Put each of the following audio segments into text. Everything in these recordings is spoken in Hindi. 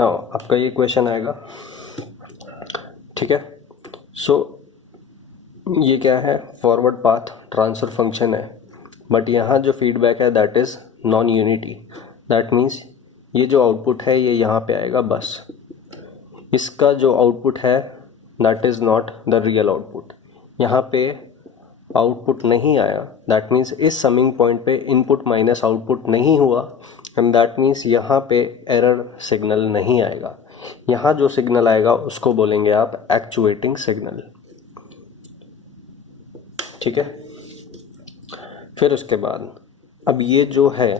नाउ आपका ये क्वेश्चन आएगा, ठीक है। सो ये क्या है, फॉरवर्ड पाथ ट्रांसफर फंक्शन है, बट यहाँ जो फीडबैक है that is non unity. That means ये जो आउटपुट है ये यहाँ पे आएगा बस, इसका जो आउटपुट है that is not the real output. यहाँ पे आउटपुट नहीं आया, दैट मीन्स इस समिंग पॉइंट पे इनपुट माइनस आउटपुट नहीं हुआ, एंड दैट मीन्स यहाँ पे एरर सिग्नल नहीं आएगा। यहाँ जो सिग्नल आएगा उसको बोलेंगे आप एक्चुएटिंग सिग्नल, ठीक है। फिर उसके बाद अब ये जो है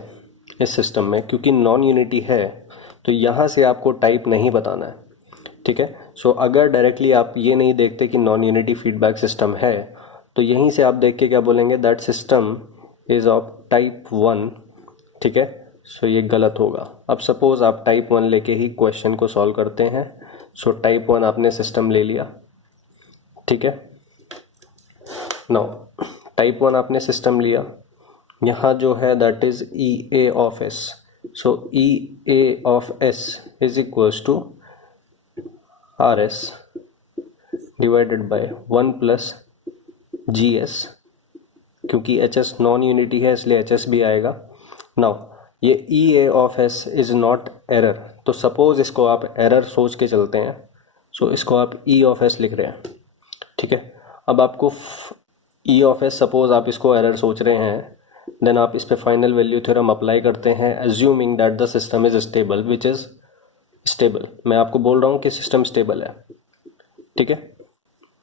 इस सिस्टम में, क्योंकि नॉन यूनिटी है तो यहाँ से आपको टाइप नहीं बताना है, ठीक है। सो अगर डायरेक्टली आप ये नहीं देखते कि नॉन यूनिटी फीडबैक सिस्टम है, तो यहीं से आप देख के क्या बोलेंगे, that system is of type 1, ठीक है। सो ये गलत होगा। अब सपोज आप टाइप 1 लेके ही क्वेश्चन को सॉल्व करते हैं। सो टाइप 1 आपने सिस्टम ले लिया, ठीक है। नाउ टाइप 1 आपने सिस्टम लिया, यहाँ जो है that is e a of s. So e a of S is equals to r s divided by 1 plus ji s, क्योंकि एच एस नॉन यूनिटी है इसलिए एच एस भी आएगा। नाउ ये e a of S is not error, तो सपोज इसको आप एरर सोच के चलते हैं। सो इसको आप ई ऑफ एस लिख रहे हैं, ठीक है। अब आपको ई ऑफ एस, सपोज आप इसको एरर सोच रहे हैं, देन आप इस पे फाइनल वैल्यू थ्योरम अप्लाई करते हैं, assuming that the system is stable, which is stable. मैं आपको बोल रहा हूँ कि सिस्टम स्टेबल है, ठीक है।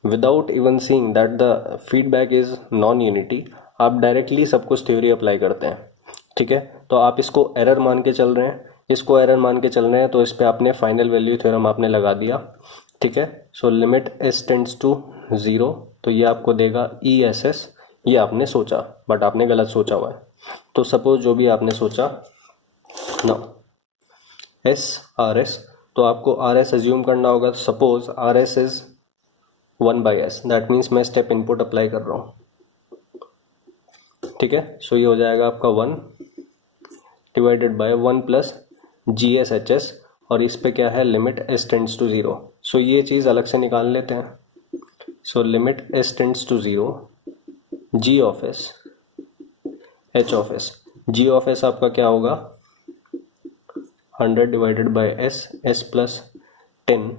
Without even seeing that the feedback is non unity, आप डायरेक्टली सब कुछ थ्योरी अप्लाई करते हैं, ठीक है। तो आप इसको एरर मान के चल रहे हैं, इसको एरर मान के चल रहे हैं, तो इस पे आपने फाइनल वैल्यू थ्योरम आपने लगा दिया, ठीक है। So limit S tends to 0, तो ये आपको देगा ई एस एस। ये आपने सोचा, बट आपने गलत सोचा हुआ है। तो सपोज जो भी आपने सोचा, ना एस आर एस, तो आपको आर एस एज्यूम करना होगा। Suppose R S is 1/s, that means मैं स्टेप इनपुट अप्लाई कर रहा हूँ, ठीक है। सो ये हो जाएगा आपका 1 divided by 1 plus ji S H S, और इस पे क्या है, limit S tends to 0। So ये चीज़ अलग से निकाल लेते हैं। So limit S tends to 0, G of S H of S. G of S आपका क्या होगा, 100 divided by S, S plus 10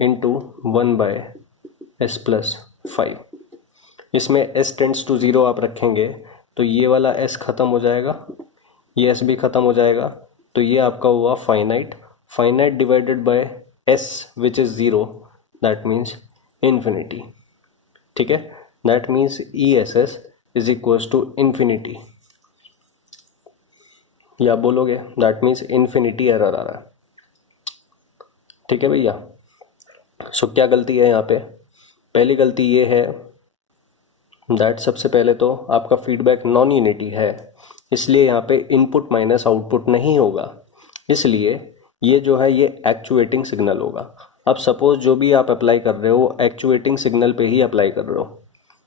into 1/s plus 5। इसमें s टेंड्स टू 0 आप रखेंगे तो ये वाला s ख़त्म हो जाएगा, ये s भी ख़त्म हो जाएगा, तो ये आपका हुआ finite. Finite divided by s which is 0, that means infinity, ठीक है। That means E S S is equals to infinity, या बोलोगे दैट मीन्स इन्फिनिटी एरर आ रहा है, ठीक है भैया। सो क्या गलती है यहाँ पे, पहली गलती ये है दैट सबसे पहले तो आपका फीडबैक नॉन यूनिटी है, इसलिए यहाँ पे इनपुट माइनस आउटपुट नहीं होगा, इसलिए ये जो है ये एक्चुएटिंग सिग्नल होगा। अब सपोज जो भी आप अप्लाई कर रहे हो एक्चुएटिंग सिग्नल पे ही अप्लाई कर रहे हो,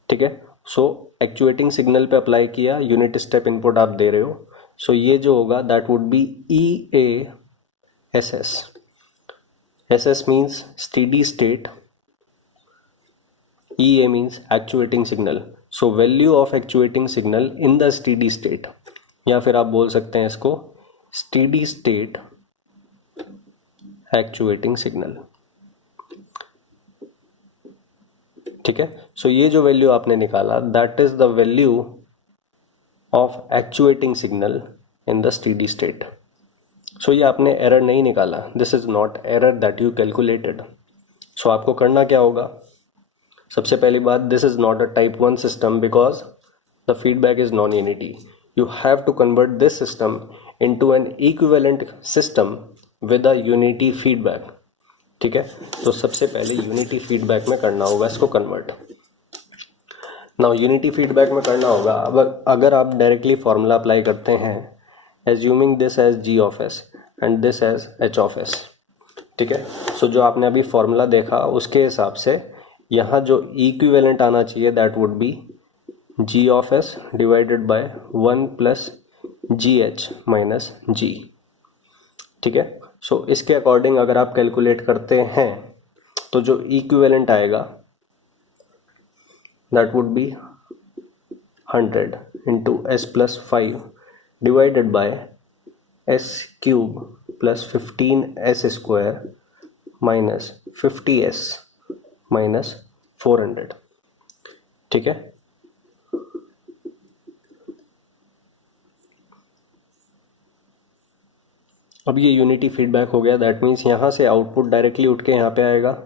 ठीक है। सो एक्चुएटिंग सिग्नल पे अप्लाई किया, यूनिट स्टेप इनपुट आप दे रहे हो। सो ये जो होगा that would be E A S S. S S means steady state, EA means actuating signal. So value of actuating signal in the steady state, या फिर आप बोल सकते हैं इसको steady state actuating signal, ठीक है। सो ये जो वैल्यू आपने निकाला that is the value of actuating signal in the steady state. So ये आपने एरर नहीं निकाला, this is not error that you calculated. So आपको करना क्या होगा, सबसे पहली बात, this is not a type 1 system because the feedback is non unity. You have to convert this system into an equivalent system with a unity feedback, ठीक है। तो सबसे पहले यूनिटी फीडबैक में करना होगा इसको कन्वर्ट। नाउ यूनिटी फीडबैक में करना होगा, अब अगर आप डायरेक्टली फॉर्मूला अप्लाई करते हैं, assuming this as G of S and this as H of S, ठीक है। सो जो आपने अभी फॉर्मूला देखा उसके हिसाब से यहाँ जो इक्विवेलेंट आना चाहिए that would be g of S divided by 1 plus g h minus g, ठीक है। सो इसके अकॉर्डिंग अगर आप कैलकुलेट करते हैं तो जो इक्विवेलेंट आएगा that would B 100 into S plus 5 divided by S cube plus 15 S square minus 50s minus 400। ठीक है, अब ये यूनिटी फीडबैक हो गया। दैट मीन्स यहाँ से आउटपुट डायरेक्टली उठ के यहाँ पे आएगा,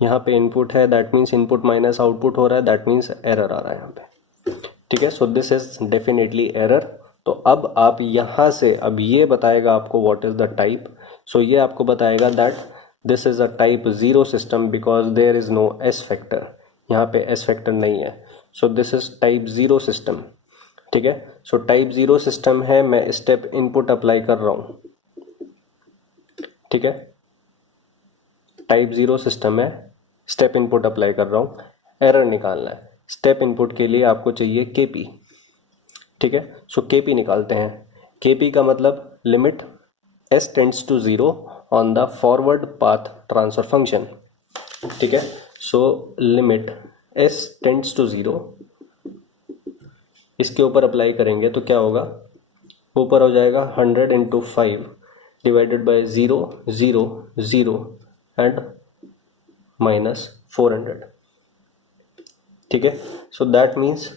यहाँ पे इनपुट है, that means input minus output हो रहा है, दैट मीन्स एरर आ रहा है यहाँ पे। ठीक है, so this is definitely error. तो अब आप यहाँ से, अब ये बताएगा आपको what is the type. So ये आपको बताएगा that this is a type 0 system because there is no S factor, यहाँ पे एस फैक्टर नहीं है। So this is type 0 system. ठीक है, सो टाइप 0 सिस्टम है, मैं स्टेप इनपुट अप्लाई कर रहा हूँ। ठीक है, टाइप 0 सिस्टम है, स्टेप इनपुट अप्लाई कर रहा हूँ, एरर निकालना है। स्टेप इनपुट के लिए आपको चाहिए केपी। ठीक है, सो केपी निकालते हैं। केपी का मतलब limit S tends to 0 on the forward path transfer function. ठीक है, so limit S tends to 0 इसके ऊपर अप्लाई करेंगे तो क्या होगा, ऊपर हो जाएगा 100 into 5 divided by 0 0 0 and minus 400। ठीक है, so that means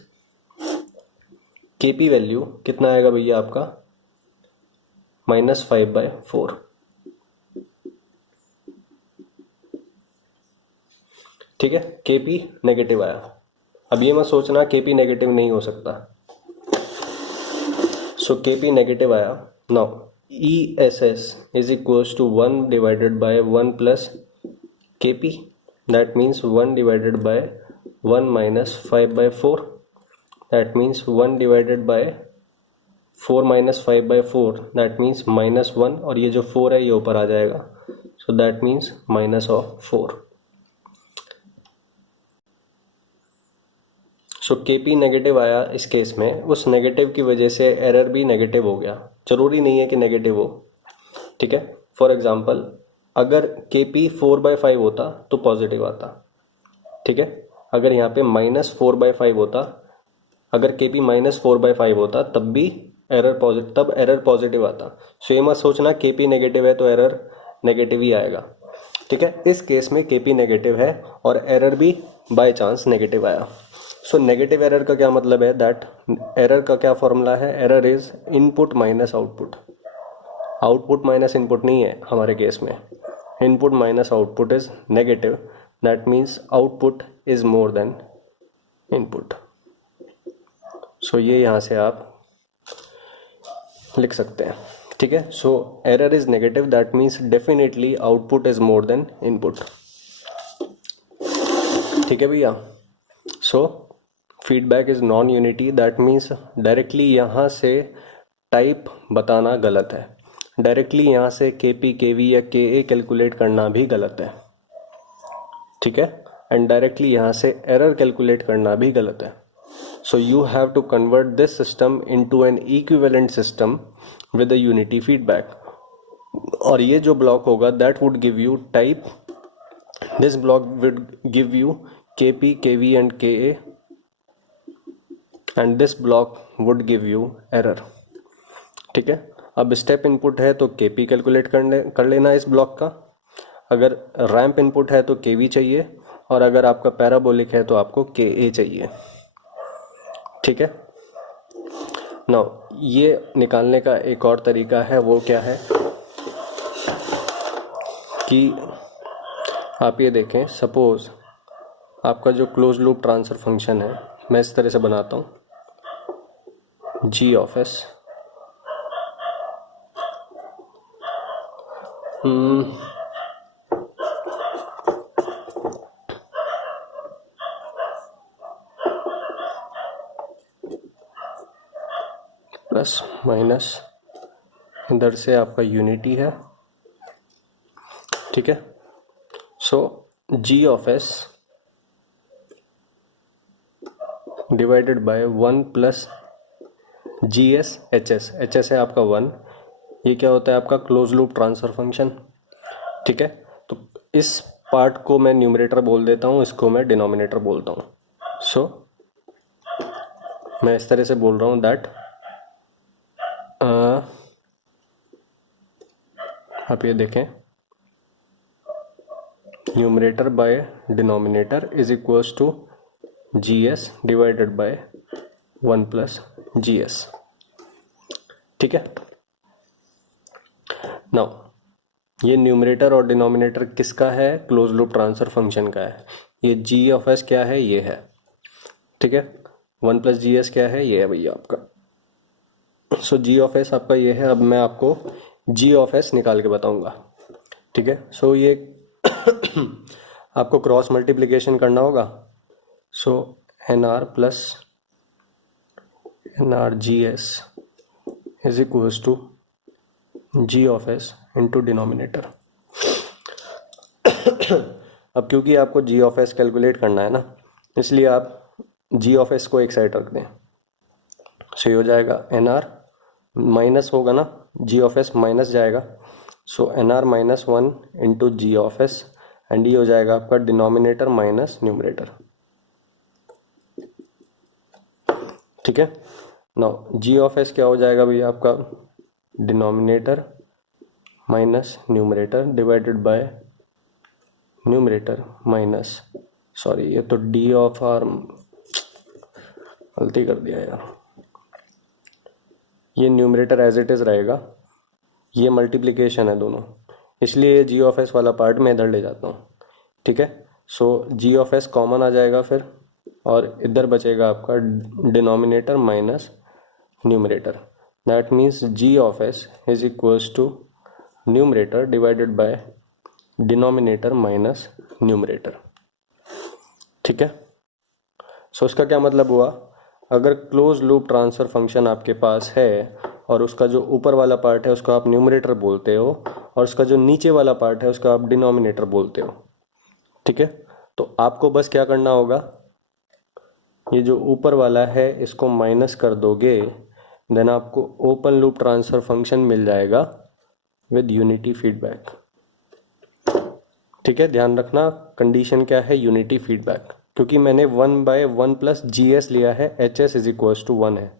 KP value कितना आएगा भैया आपका, -5/4। ठीक है, केपी नेगेटिव आया। अब ये मत सोचना केपी नेगेटिव नहीं हो सकता। सो केपी नेगेटिव आया। Now E S S is equals to 1 divided by 1 plus KP, that means 1 divided by 1 minus 5/4, that means 1 divided by 4 minus 5/4, that means -1, और ये जो 4 है ये ऊपर आ जाएगा। So that means -4। So KP negative आया इस केस में, उस नेगेटिव की वजह से एरर भी नेगेटिव हो गया। जरूरी नहीं है कि नेगेटिव हो। ठीक है, फॉर एग्जांपल अगर केपी 4/5 होता तो पॉजिटिव आता। ठीक है, अगर यहाँ पे -4/5 होता, अगर केपी -4/5 होता तब भी एरर पॉजिटिव आता। सो ये मत सोचना केपी नेगेटिव है तो एरर नेगेटिव ही आएगा। ठीक है, इस केस में केपी नेगेटिव है और एरर भी बाय चांस नेगेटिव आया। सो नेगेटिव एरर का क्या मतलब है, दैट एरर का क्या फॉर्मूला है, error is input minus output. Output minus input नहीं है हमारे केस में, input minus output is negative, that means output is more than input. So ये यहाँ से आप लिख सकते हैं। ठीक है, so error is negative, that means definitely output is more than input. ठीक है भैया, so feedback is non unity, that means directly यहाँ से टाइप बताना गलत है, डायरेक्टली यहाँ से केपी केवी या के ए कैलकुलेट करना भी गलत है। ठीक है, एंड डायरेक्टली यहाँ से एरर कैलकुलेट करना भी गलत है। So you have to convert this system into an equivalent system with a unity feedback, और ये जो ब्लॉक होगा that would give you type, this block would give you KP KV and K A, and this block would give you error. ठीक है, अब स्टेप इनपुट है तो केपी कैलकुलेट कर लेना इस ब्लॉक का, अगर रैंप इनपुट है तो केवी चाहिए, और अगर आपका पैराबोलिक है तो आपको के ए चाहिए। ठीक है, नाउ ये निकालने का एक और तरीका है, वो क्या है कि आप ये देखें, सपोज आपका जो क्लोज लूप ट्रांसफर फंक्शन है, मैं इस तरह से बनाता हूँ, G of S plus minus, इधर से आपका यूनिटी है। ठीक है, so G of S divided by 1 plus ji S H S, H S है आपका 1, ये क्या होता है आपका क्लोज लूप ट्रांसफर फंक्शन। ठीक है, तो इस पार्ट को मैं न्यूमरेटर बोल देता हूँ, इसको मैं डिनोमिनेटर बोलता हूँ। सो मैं इस तरह से बोल रहा हूँ दैट आप ये देखें, numerator by denominator is equals to GS divided by 1 plus GS। ठीक है, नाउ ये न्यूमरेटर और डिनोमिनेटर किसका है? क्लोज लूप ट्रांसफर फंक्शन का है। ये जी ऑफ एस क्या है? ये है। ठीक है, 1 प्लस GS क्या है? ये है भैया आपका। सो जी ऑफ एस आपका ये है। अब मैं आपको जी ऑफ एस निकाल के बताऊंगा। ठीक है, सो ये आपको क्रॉस मल्टीप्लिकेशन करना होगा। So NR plus NR GS is equals to G of S into denominator. अब क्योंकि आपको जी ऑफ एस कैलकुलेट करना है ना, इसलिए आप जी ऑफ एस को एक साइड रख दें। सो ये हो जाएगा NR माइनस होगा ना, जी ऑफ एस माइनस जाएगा। So NR minus 1 into G of S, and ये हो जाएगा आपका डिनोमिनेटर माइनस न्यूमरेटर। ठीक है, नाउ जी ऑफ एस क्या हो जाएगा भैया आपका? Denominator minus numerator divided bye numerator minus, sorry ये तो डी ऑफ आर, गलती कर दिया यार। ये न्यूमरेटर एज इट इज रहेगा, ये मल्टीप्लिकेशन है दोनों, इसलिए जी ऑफ एस वाला पार्ट मैं इधर ले जाता हूँ। ठीक है, so G of S common आ जाएगा फिर, और इधर बचेगा आपका denominator minus numerator. That means G of S is equals to numerator divided by denominator minus numerator. ठीक है, सो इसका क्या मतलब हुआ? अगर क्लोज लूप ट्रांसफर फंक्शन आपके पास है और उसका जो ऊपर वाला पार्ट है उसको आप न्यूमरेटर बोलते हो, और उसका जो नीचे वाला पार्ट है उसका आप डिनोमिनेटर बोलते हो। ठीक है, तो आपको बस क्या करना होगा, ये जो ऊपर वाला है इसको माइनस कर दोगे, देन आपको ओपन लूप ट्रांसफर फंक्शन मिल जाएगा विद यूनिटी फीडबैक। ठीक है, ध्यान रखना कंडीशन क्या है? यूनिटी फीडबैक, क्योंकि मैंने 1 बाय 1 प्लस GS लिया है, HS इज इक्वल्स टू 1 है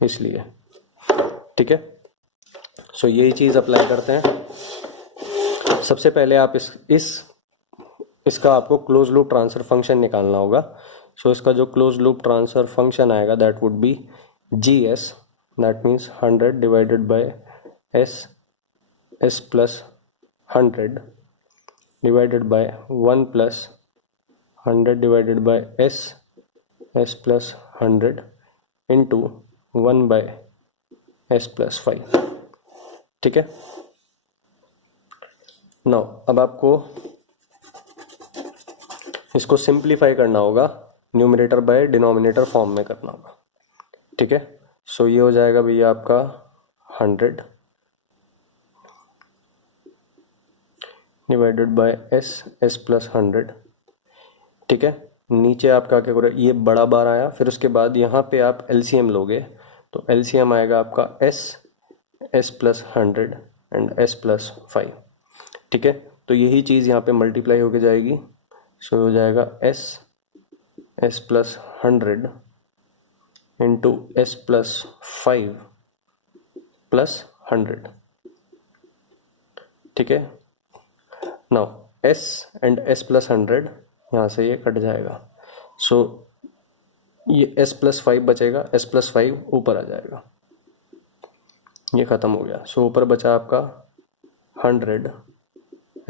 इसलिए। ठीक है, सो यही चीज़ अप्लाई करते हैं। सबसे पहले आप इसका आपको क्लोज लूप ट्रांसफर फंक्शन निकालना होगा। सो इसका जो क्लोज लूप ट्रांसफर फंक्शन आएगा that would be GS, that means 100 divided by S plus 100 divided by 1 plus 100 divided by S plus 100 into 1 by S plus 5। ठीक है, नाउ अब आपको इसको सिंप्लीफाई करना होगा, न्यूमरेटर बाय डिनोमिनेटर फॉर्म में करना होगा। ठीक है, सो ये हो जाएगा भैया आपका 100 डिवाइडेड बाय S प्लस 100। ठीक है, नीचे आपका क्या करोगे, ये बड़ा बार आया, फिर उसके बाद यहाँ पे आप LCM लोगे, तो LCM आएगा आपका S plus 100 and S plus 5। ठीक है, तो यही चीज़ यहाँ पे मल्टीप्लाई होके जाएगी। सो हो जाएगा S plus 100 into S plus 5 plus 100। ठीक है, now S and S plus 100 यहाँ से ये कट जाएगा। सो ये S प्लस 5 बचेगा, S प्लस 5 ऊपर आ जाएगा, ये ख़त्म हो गया। सो ऊपर बचा आपका 100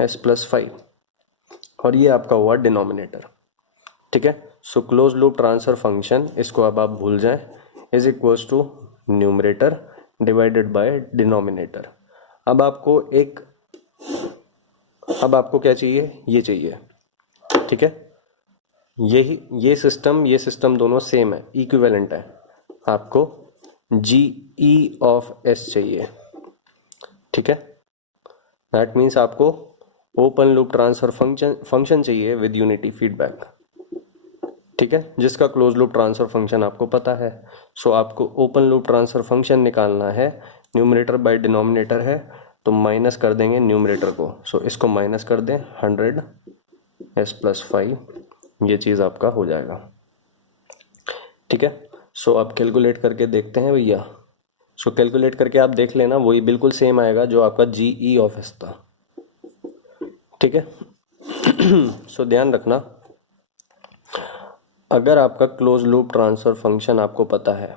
S प्लस 5, और ये आपका हुआ डिनोमिनेटर। ठीक है, so close loop transfer function, इसको अब आप भूल जाएं, is equals to numerator divided by denominator. अब आपको क्या चाहिए? ये चाहिए। ठीक है, ये सिस्टम दोनों सेम है, इक्विवेलेंट है। आपको GE ऑफ S चाहिए। ठीक है, दैट मीन्स आपको ओपन लूप ट्रांसफर फंक्शन चाहिए विद यूनिटी फीडबैक। ठीक है, जिसका क्लोज लूप ट्रांसफर फंक्शन आपको पता है। सो आपको ओपन लूप ट्रांसफर फंक्शन निकालना है न्यूमरेटर बाय डिनोमिनेटर है तो माइनस कर देंगे न्यूमरेटर को। सो इसको माइनस कर दें 100 s प्लस 5, ये चीज़ आपका हो जाएगा। ठीक है, सो आप कैलकुलेट करके देखते हैं भैया। सो कैलकुलेट करके आप देख लेना, वही बिल्कुल सेम आएगा जो आपका GE ऑफ S था। ठीक है सो ध्यान रखना, अगर आपका क्लोज लूप ट्रांसफर फंक्शन आपको पता है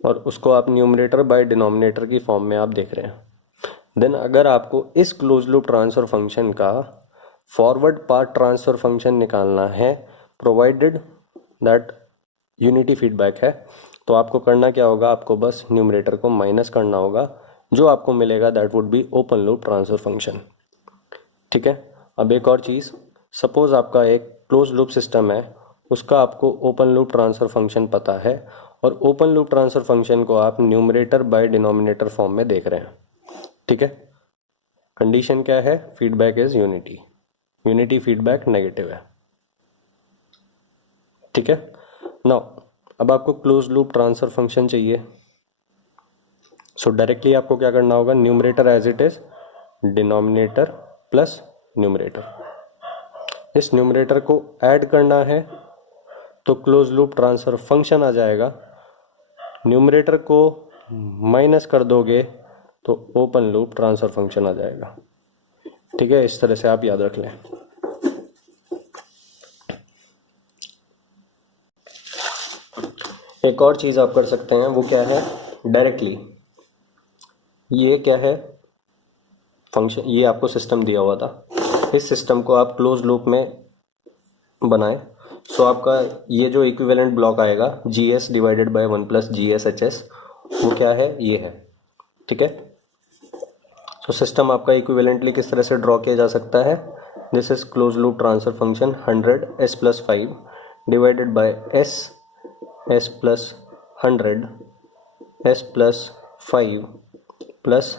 और उसको आप न्यूमरेटर बाय डिनोमिनेटर की फॉर्म में आप देख रहे हैं, देन अगर आपको इस क्लोज लूप ट्रांसफर फंक्शन का फॉरवर्ड पाथ ट्रांसफर फंक्शन निकालना है, प्रोवाइडेड दैट यूनिटी फीडबैक है, तो आपको करना क्या होगा, आपको बस न्यूमरेटर को माइनस करना होगा, जो आपको मिलेगा that would be open loop transfer function. ठीक है, अब एक और चीज़, सपोज आपका एक क्लोज लूप सिस्टम है, उसका आपको ओपन लूप ट्रांसफर फंक्शन पता है और ओपन लूप ट्रांसफर फंक्शन को आप न्यूमरेटर बाय डिनोमिनेटर फॉर्म में देख रहे हैं। ठीक है, कंडीशन क्या है, feedback is unity, unity feedback negative है। ठीक है, नाउ अब आपको क्लोज लूप ट्रांसफर फंक्शन चाहिए, सो डायरेक्टली आपको क्या करना होगा, numerator as it is, denominator plus numerator, इस न्यूमरेटर को ऐड करना है तो क्लोज लूप ट्रांसफर फंक्शन आ जाएगा, न्यूमरेटर को माइनस कर दोगे तो ओपन लूप ट्रांसफर फंक्शन आ जाएगा। ठीक है, इस तरह से आप याद रख लें। एक और चीज़ आप कर सकते हैं, वो क्या है, डायरेक्टली ये क्या है फंक्शन, ये आपको सिस्टम दिया हुआ था, इस सिस्टम को आप क्लोज लूप में बनाएं। सो आपका ये जो इक्विवेलेंट ब्लॉक आएगा GS divided by 1 plus GSHS, वो क्या है, ये है। ठीक है, सो सिस्टम आपका इक्विवेलेंटली किस तरह से ड्रॉ किया जा सकता है, this is close loop transfer function 100 s plus 5 divided by s plus 100 s plus 5 plus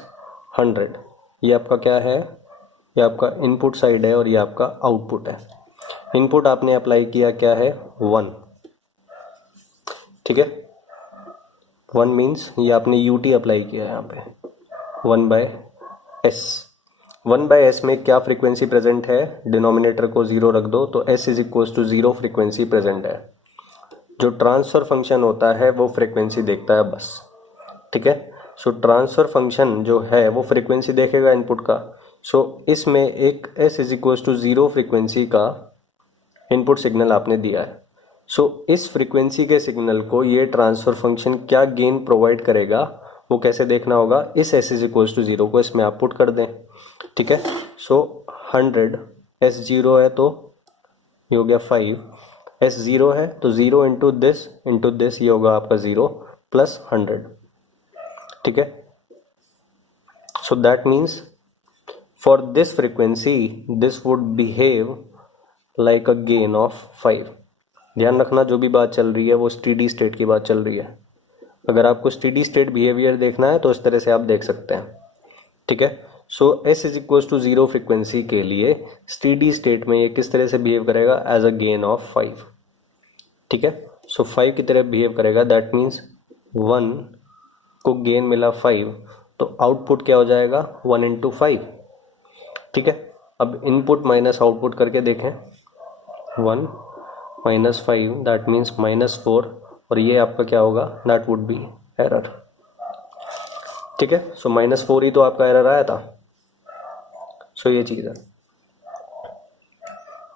100, ये आपका क्या है, ये आपका इनपुट साइड है और ये आपका आउटपुट है। इनपुट आपने अप्लाई किया क्या है, 1। ठीक है, 1 मीन्स ये आपने UT अप्लाई किया है यहाँ पे, 1/s। 1/s में क्या फ्रीक्वेंसी प्रेजेंट है, डिनोमिनेटर को 0 रख दो तो s is equals to 0 frequency present है। जो ट्रांसफर फंक्शन होता है वो फ्रीक्वेंसी देखता है बस। ठीक है, सो ट्रांसफर फंक्शन जो है वो फ्रीक्वेंसी देखेगा इनपुट का। सो इसमें एक s is equals to 0 frequency का इनपुट सिग्नल आपने दिया है। सो इस फ्रीक्वेंसी के सिग्नल को ये ट्रांसफर फंक्शन क्या गेन प्रोवाइड करेगा, वो कैसे देखना होगा, इस s इज इक्वल्स टू 0 को इसमें आप पुट कर दें। ठीक है, सो 100 s 0 है तो ये हो गया 5, s 0 है तो 0 इंटू दिस ये होगा आपका 0 प्लस 100। ठीक है, so that means for this frequency this would behave like a gain of 5। ध्यान रखना, जो भी बात चल रही है वो स्टेडी स्टेट की बात चल रही है। अगर आपको स्टेडी स्टेट बिहेवियर देखना है तो इस तरह से आप देख सकते हैं। ठीक है, so s is equal to 0 frequency के लिए स्टेडी स्टेट में ये किस तरह से बिहेव करेगा, एज अ गेन ऑफ 5। ठीक है, सो 5 की तरह बिहेव करेगा, दैट मीन्स 1 को गेन मिला 5 तो आउटपुट क्या हो जाएगा, 1 इंटू 5। ठीक है, अब इनपुट माइनस आउटपुट करके देखें, 1 माइनस 5 दैट मीन्स -4 और ये आपका क्या होगा, दैट वुड बी एरर। ठीक है, सो -4 ही तो आपका एरर आया था। सो ये चीज़ है।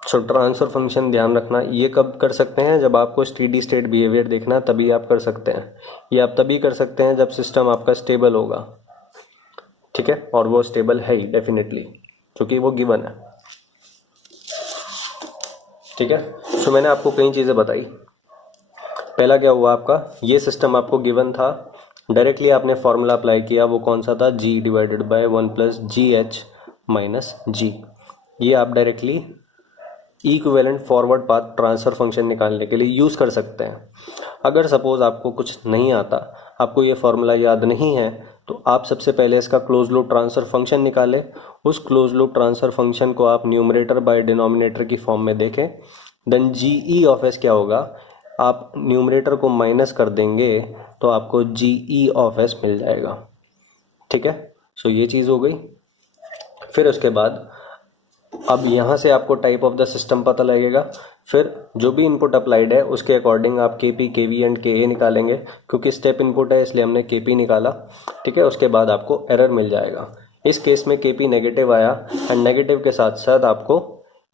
सो ट्रांसफर फंक्शन ध्यान रखना, ये कब कर सकते हैं, जब आपको स्टेडी स्टेट बिहेवियर देखना तभी आप कर सकते हैं। ये आप तभी कर सकते हैं जब सिस्टम आपका स्टेबल होगा। ठीक है, और वो स्टेबल है ही डेफिनेटली, क्योंकि वो गिवन है। ठीक है, सो मैंने आपको कई चीज़ें बताई। पहला क्या हुआ, आपका ये सिस्टम आपको गिवन था, डायरेक्टली आपने फॉर्मूला अप्लाई किया, वो कौन सा था, G divided by 1 plus GH minus G। ये आप directly equivalent forward path transfer function निकालने के लिए यूज़ कर सकते हैं। अगर सपोज आपको कुछ नहीं आता, आपको ये फॉर्मूला याद नहीं है, तो आप सबसे पहले इसका क्लोज लूप ट्रांसफर फंक्शन निकालें। उस क्लोज लूप ट्रांसफर फंक्शन को आप न्यूमरेटर बाय डिनोमिनेटर की फॉर्म में देखें। देन GE ऑफ S क्या होगा, आप न्यूमरेटर को माइनस कर देंगे तो आपको GE ऑफ S मिल जाएगा। ठीक है, सो ये चीज़ हो गई। फिर उसके बाद अब यहाँ से आपको टाइप ऑफ द सिस्टम पता लगेगा। फिर जो भी इनपुट अप्लाइड है उसके अकॉर्डिंग आप के पी, के वी एंड के ए निकालेंगे, क्योंकि स्टेप इनपुट है इसलिए हमने के पी निकाला। ठीक है, उसके बाद आपको एरर मिल जाएगा। इस केस में के पी नेगेटिव आया एंड नेगेटिव के साथ साथ आपको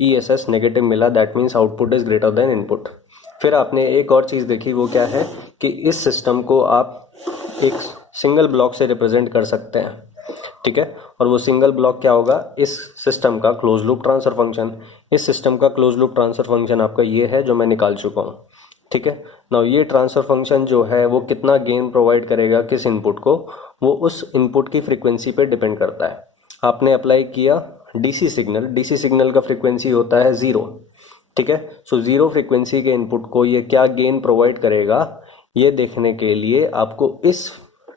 ई एस एस नेगेटिव मिला, that means output is greater than input. फिर आपने एक और चीज़ देखी, वो क्या है कि इस सिस्टम को आप एक सिंगल ब्लॉक से रिप्रेजेंट कर सकते हैं। ठीक है, और वो सिंगल ब्लॉक क्या होगा, इस सिस्टम का क्लोज लूप ट्रांसफर फंक्शन। इस सिस्टम का क्लोज लूप ट्रांसफर फंक्शन आपका ये है जो मैं निकाल चुका हूँ। ठीक है, नाउ ये ट्रांसफर फंक्शन जो है वो कितना गेन प्रोवाइड करेगा किस इनपुट को, वो उस इनपुट की फ्रीक्वेंसी पे डिपेंड करता है। आपने अप्लाई किया डीसी सिग्नल, डीसी सिग्नल का फ्रीक्वेंसी होता है 0। ठीक है, सो 0 फ्रीक्वेंसी के इनपुट को ये क्या गेन प्रोवाइड करेगा, ये देखने के लिए आपको इस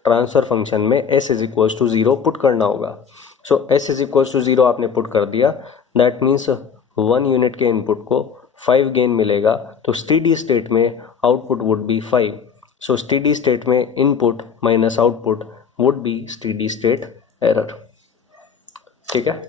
ट्रांसफर फंक्शन में s is equals to 0 put करना होगा। So s is equals to 0 आपने पुट कर दिया, दैट मीन्स 1 यूनिट के इनपुट को 5 गेन मिलेगा, तो स्टेडी स्टेट में output would be 5। So steady state में input minus output would be steady state error. ठीक है।